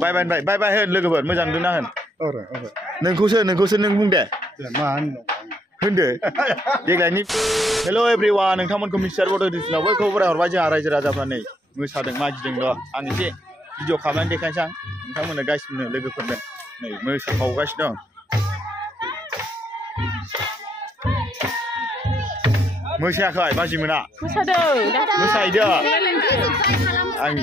बाय होन लोगोफोर मोजां नुदोंना होन नोंखौसो नों बुं दे होनदो देग्लायनि हेल' एभ्रिवान नोंथांमोनखौ मिस्टार बड' डिभिजनाव बयखौबो बरायहरबाय जोंहा रायजो राजाफ्रा नै मोसादों मागिदोंल' आं एसे भिडिअ खालामनानै देखायनोसै आं नोंथांमोननो गासिबोनो लोगोफोरनो नै मोसाबावगासिनो दं मोसायाखै बाजिमोना मोसादों मोसाहैदो आं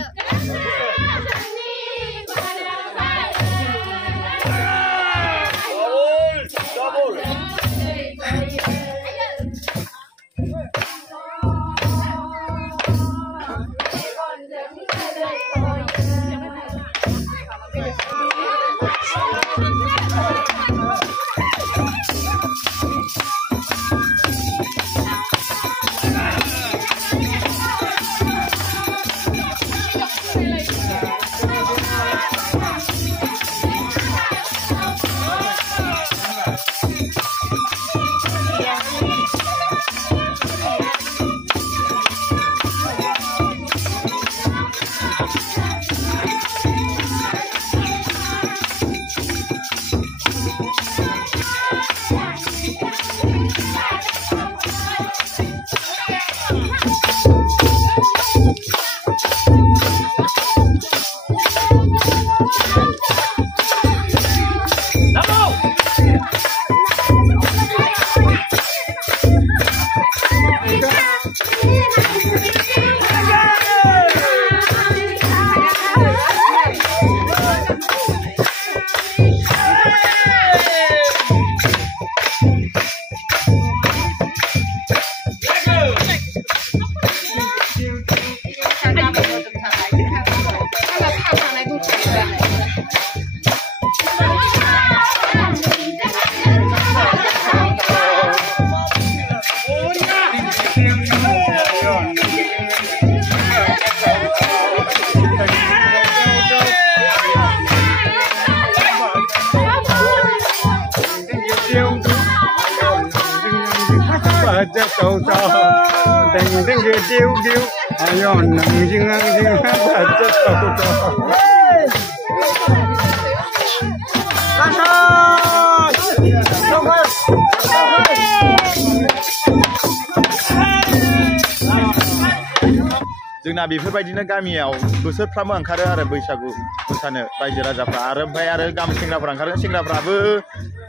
जोंना बेफोरबायदिनो गामियाव बोसोरफ्रामबो ओंखारो आरो बैसागु मोसानो रायजो राजाफ्रा आरो ओमफ्राय आरो गामि सेंग्राफ्रा ओंखारो सेंग्राफ्राबो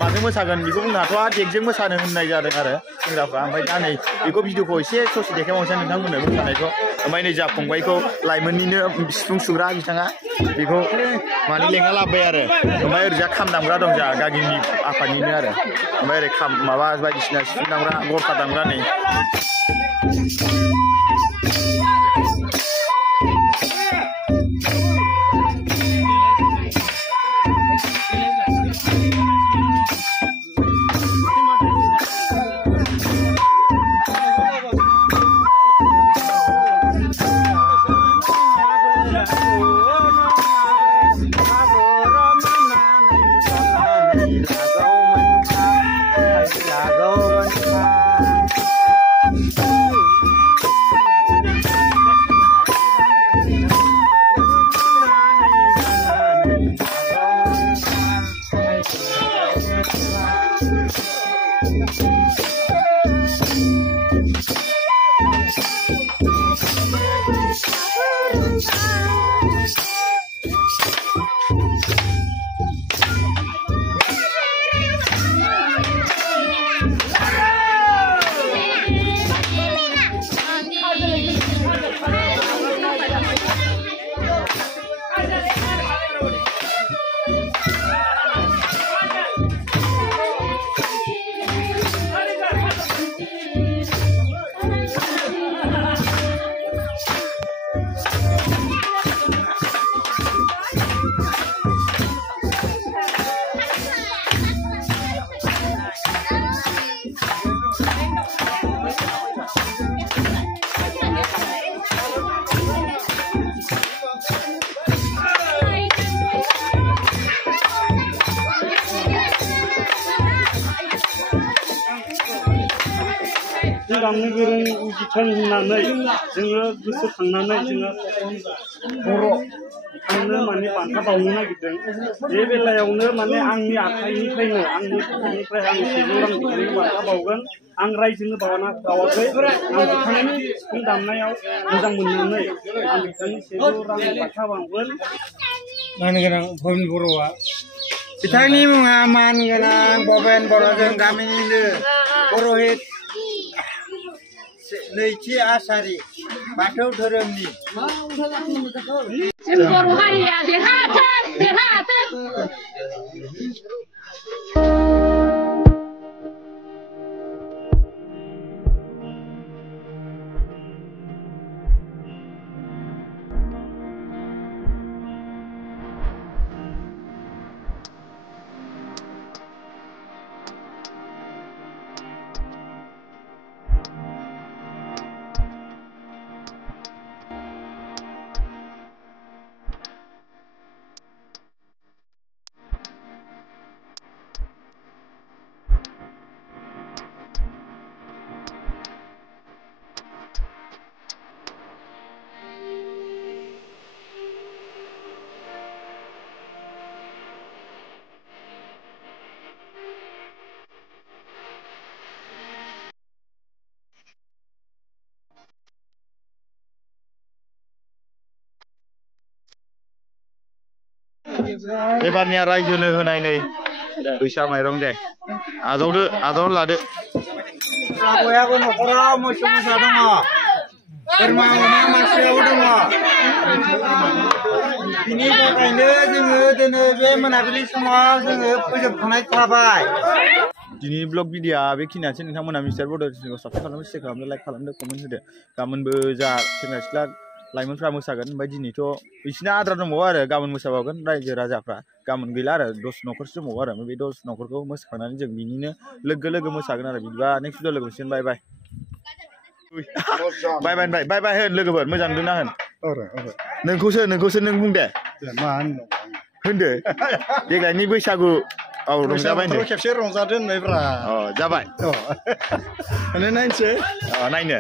माजों मोसागोन बेखौ बुंनो हाथ'आ देगजों मोसानो होननाय जादों आरो सेंग्राफ्रा ओमफ्राय दा नै बेखौ भिडिअखौ एसे ससे देखायबावनोसै नोंथांमोननो मोसानायखौ ओमफ्राय नै जा फंबायखौ लाइमोननिनो सिफुं सुग्रा बिथाङा बेखौ माने लेंना लाबोबाय आरो ओमफ्राय ओरैजा खाम दामग्रा दं जोंहा गागिनि आफादनिनो आरो ओमफ्राय ओरै खाम माबा बायदिसिना सिफुं दामग्रा गरखा दामग्रा नै दामनो गोरों बिथां होननानै जोङो गोसोखांनानै जोङो बर' आंनो माने बान्था बावनो नागिरदों बे बेलायावनो माने आंनि आखाइनिफ्रायनो आंनि पकेटनिफ्राय आं 100 रां बिथांनो बान्था बावगोन आं रायजोनो बावाखै आं बिथांनि सिफुं दामनायाव मोजां मोननानै आं बिथांनि 100 रां बान्था बावगोन मानगोनां भबेन बर'आ बिथांनि मुङा मानगोनां भबेन बर'जों गामिनिनो पुर'हित नैथि आसारि बाथौ धोरोमनि जों बर' हारिया देरहाथों एबारनिया रायजोनो होनाय नै फैसा माइरं दे आजावनो लादो बयहाबो न'खराव मोसौ मोसा दङ बोरमा अमा मासेयाव दङ बिनि थाखायनो जोङो दिनै बे मोनाबिलि समाव जोङो फोजोबखानाय थाबाय दिनैनि ब्लग भिडिअ'आ बेखिनियानोसै नोंथांमोना मिस्टार बड' चेनेलखौ साबस्क्राइब खालामदो शेयार खालामदो लाइक खालामदो कमेन्ट होदो गाबोनबो जा सेंग्रा सिख्ला लाइमोनफ्रा मोसागोन ओमफ्राय दिनैथ' बिसिना आद्रा दंबावो आरो गाबोन मोसाबावगोन रायजो राजाफ्रा गाबोन गैला आरो 10 न'खरसो दंबावो आरो बे 10 न'खरखौ मोसाखांनानै जों बिनिनो लोगो मोसागोन आरो बिदिबा नेक्स्ट भिडिअ लोगो मोनसिगोन बाय बाय होन लोगोफोर मोजां दोनना होन नोंखौसो नों बुं दे मा होनदो देग्लायनि बैसागु औ रंजाबाय खेबसे रंजादो होननायफ्रा जाबाय नायनोसै नायनो